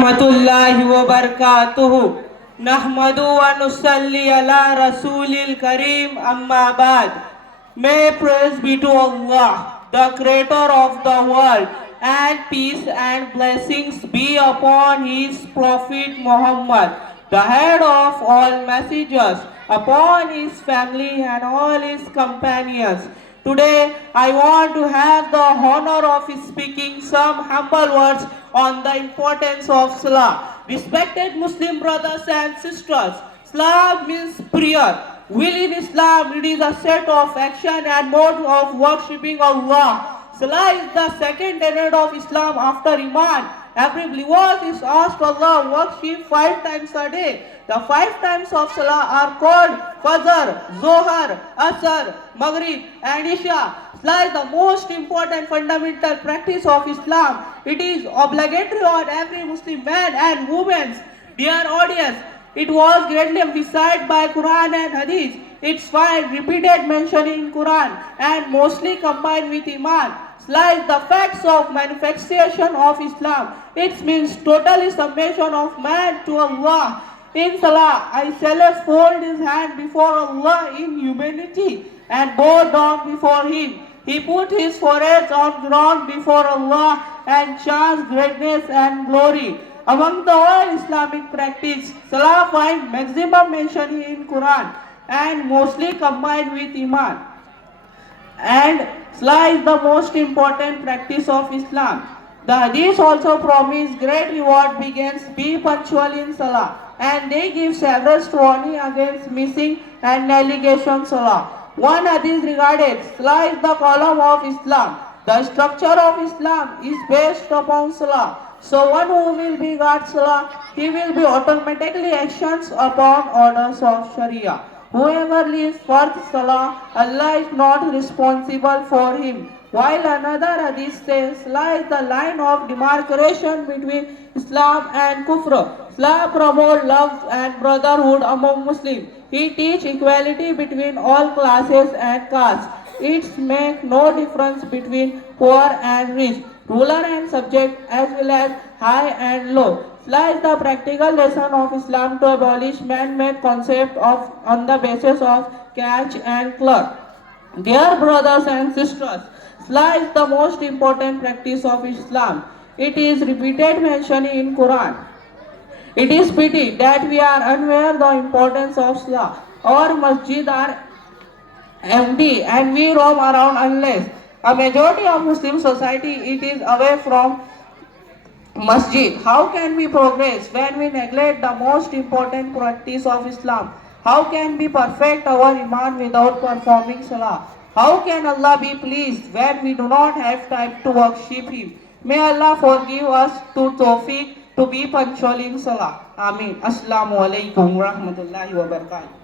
रहमतुल्लाहि व बरकातुहू नहमदु व नुसल्ली अला रसूलिल करीम अम्मा बाद. May praise be to Allah, the creator of the world, and peace and blessings be upon his prophet Muhammad, the head of all messengers, upon his family and all his companions. Today, I want to have the honor of speaking some humble words on the importance of Salah. Respected Muslim brothers and sisters, Salah means prayer. Will in Islam, it is a set of action and mode of worshipping Allah. Salah is the second tenet of Islam after Iman. Every believer is asked Allah worship 5 times a day. The 5 times of Salah are called Fajr, Zohar, Asr, Maghrib and Isha. Salah is the most important fundamental practice of Islam. It is obligatory on every Muslim man and woman. Dear audience, it was greatly emphasized by Quran and Hadith. It's find repeated mention in Quran and mostly combined with Iman. Salah is the facts of manifestation of Islam. It means total submission of man to Allah. In Salah, I shall fold his hand before Allah in humility and bow down before him. He put his forehead on ground before Allah and chants greatness and glory. Among the all Islamic practice, Salah find maximum mention in Quran and mostly combined with Iman. And Salah is the most important practice of Islam. The Hadith also promise great reward begins be punctual in Salah, and they give several warning against missing and negligation Salah. One Hadith regarded Salah is the column of Islam. The structure of Islam is based upon Salah. So one who will be guard Salah, he will be automatically actions upon orders of Sharia. Whoever leaves first Salah, Allah is not responsible for him. While another hadith says, Salah is the line of demarcation between Islam and Kufr. Salah promotes love and brotherhood among Muslims. He teaches equality between all classes and castes. It makes no difference between poor and rich, ruler and subject, as well as high and low. Salah is the practical lesson of Islam to abolish man-made concept of on the basis of cash and cloth. Dear brothers and sisters, Salah is the most important practice of Islam. It is repeated mention in Quran. It is pity that we are unaware the importance of Salah. Our masjid are empty and we roam around unless a majority of Muslim society it is away from masjid. How can we progress when we neglect the most important practice of Islam? How can we perfect our iman without performing salah? How can Allah be pleased when we do not have time to worship Him? May Allah forgive us to tawfiq to be punctual in salah. Ameen. Assalamu alaikum wa rahmatullahi wa barakatuh.